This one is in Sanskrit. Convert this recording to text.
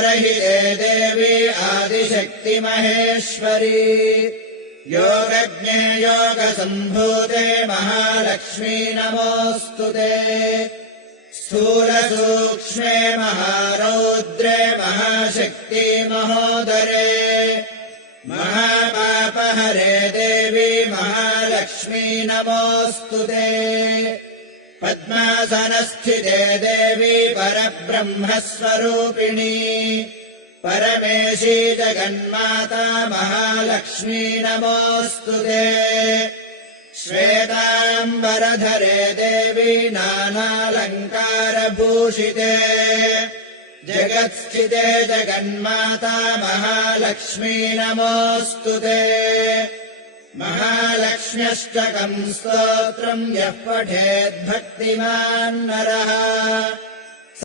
विकारहिते देवी आदिशक्तिमहेश्वरी योगज्ञे योगसम्भूते महालक्ष्मी नमोऽस्तु ते स्थूलसूक्ष्मे महारौद्रे महाशक्ति महोदरे महापापहरे देवी महालक्ष्मी नमोऽस्तु ते पद्मासनस्थिते देवी परब्रह्मस्वरूपिणी परमेशी जगन्माता महालक्ष्मी नमोऽस्तु ते श्वेताम्बरधरे देवी नानालङ्कारभूषिते जगत्स्थिते जगन्माता महालक्ष्मी नमोऽस्तु ते महालक्ष्म्यष्टकम् स्तोत्रम् यः पठेद्भक्तिमान् नरः